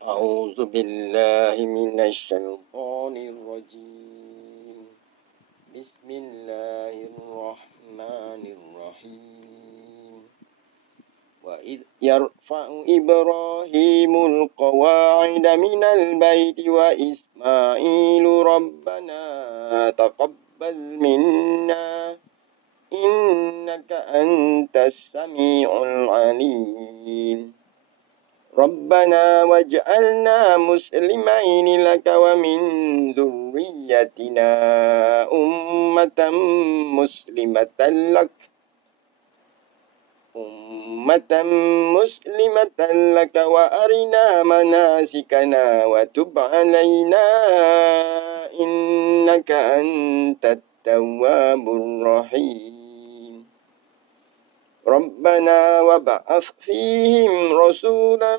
أعوذ بالله من الشيطان الرجيم. بسم الله الرحمن الرحيم. وإذ يرفع إبراهيم القواعد من البيت وإسماعيل ربنا تقبل منا إنك أنت السميع العليم. ربنا واجعلنا مسلمين لك ومن ذريتنا أمة مسلمة لك وأرنا مناسكنا وتب علينا إنك أنت التواب الرحيم. ربنا وابعث فيهم رسولا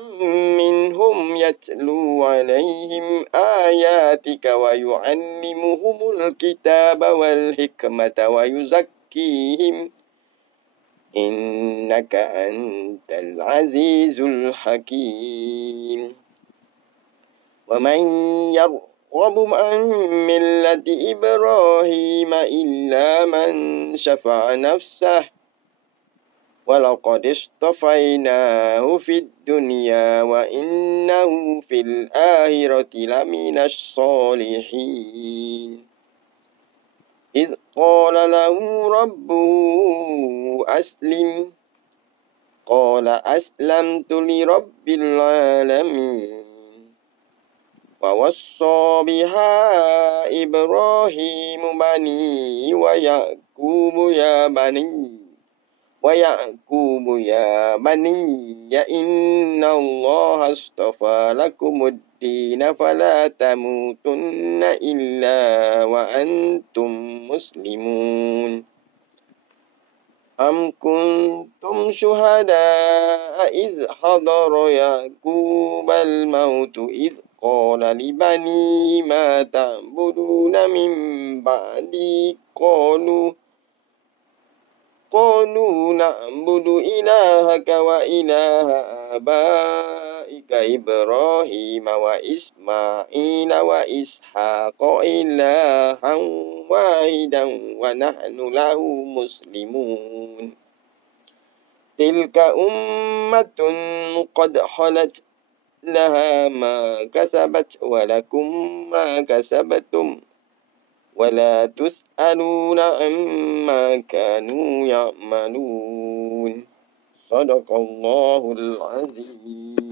منهم يتلو عليهم آياتك ويعلمهم الكتاب والحكمة ويزكيهم إنك أنت العزيز الحكيم. ومن يرغب عن ملة إبراهيم إلا من شفع نفسه ولقد اصطفيناه في الدنيا وإنه في الآخرة لمن الصالحين. إذ قال له ربه أسلم قال أسلمت لرب العالمين. ووصى بها إبراهيم بنيه ويعقوب يا بني إن الله اصطفى لكم الدين فلا تموتن إلا وأنتم مسلمون. أم كنتم شهداء إذ حضر يعقوب الموت إذ قال لبنيه ما تعبدون من بعدي قالوا نعبد إلهك وإله آبائك إبراهيم وإسماعيل وإسحاق إلها واحدا ونحن له مسلمون. تلك أمة قد خلت لها ما كسبت ولكم ما كسبتم ولا تسألون عما كانوا يعملون. صدق الله العظيم.